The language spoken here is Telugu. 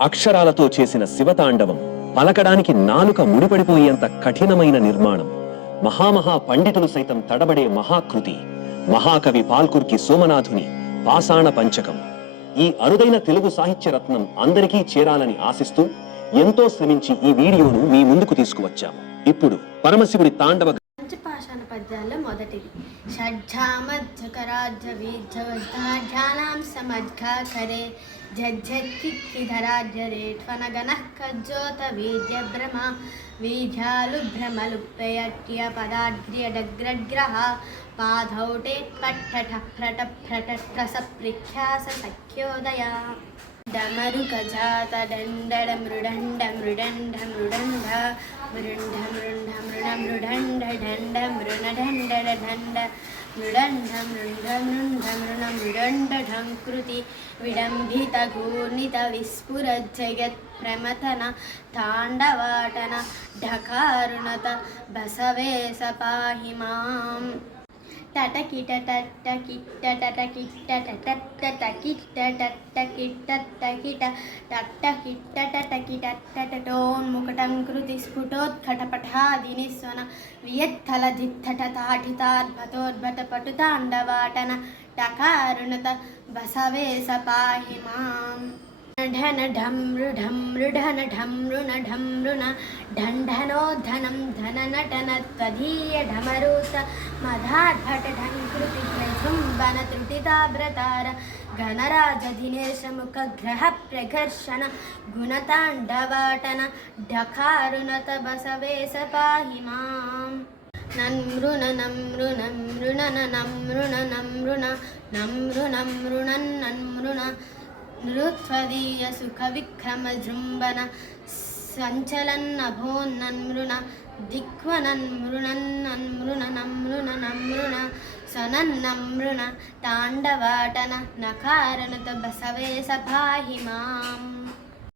అక్షరాలతో చేసిన శివతాండవం పలకడానికి నాలుక ముడిపడిపోయేంత కఠినమైన నిర్మాణం. మహామహా పండితులు సైతం తడబడే మహాకృతి. మహాకవి పాల్కుర్కి సోమనాథుని పాషాణ పంచకం. ఈ అరుదైన తెలుగు సాహిత్య రత్నం అందరికీ చేరాలని ఆశిస్తూ ఎంతో శ్రమించి ఈ వీడియోను మీ ముందుకు తీసుకువచ్చాము. ఇప్పుడు పరమశివుడి తాండవ పంచపాషాణ పద్యాల్లో మొదటిది. షడ్జామజ్జకరాజ్య వీర్జవజ్ఞానాం సమజ్ఘాకరే జజ్జక్కిధరాజ్యరే త్వనగనః కజ్జోత వీర్య భ్రమ వీర్యాలు భ్రమలుప్యట్య పదాద్ర్యడగ్రగ్రహ పాధౌటే పట్టఠ ఫ్రట ఫ్రట ప్రసప్రిఖ్యాస సఖ్యోదయ డమరు గజాత డండడ మృడండ మృడండ మృడండ మృండ మృండ మృణ మృడండ డండ మృణ డండడ డండ మృడండ మృండ మృండ మృణ మృడండ ఢంకృతి విడంభిత ఘూర్ణిత విస్ఫుర జగత్ ప్రమథన తాండవాటన ఢకారుణత బసవేశ పాహి మాం. టటకిట టట్ట కిట్ట టటకిట్ట టట్ట టకిట్ట టట్ట కిట్ట టకిట టట్ట కిట్ట టటకిట టటటోన్ముకటంకృతి స్ఫుటోత్కటపఠాదిని స్వన వియత్థలధిత్తట తాఠితాద్భతోద్భట పటుతాండవాటన టకారుణత బసవేశ పాహి మాం. ఢన ఢం మృఢం మృఢన ఢం మృణ ఢం మృణ ఢంఢనోద్ధనం ధన నటన త్వధీయ ఢమరూత మధాఢట ఢంకృతి ప్రజృంభన త్రుటితాభ్రతార గణరాజధినేశ ముఖ గ్రహ ప్రఘర్షణ గుణతాండవాటన ఢకారుణత బసవేశ పాహి మాం. నన్మృణ నమృణ మృణన నమృణ నమృణ నమృణ మృణన్ నన్మృణ నృత్వదీయ సుఖ విక్రమ జృంభన సంచలన్నభోన్నన్మృణ దిక్వనన్మృణన్నన్మృణ నమృణ నమృణ సనన్నమృణ తాండవాటన నకారణత బసవేశ పాహి మాం.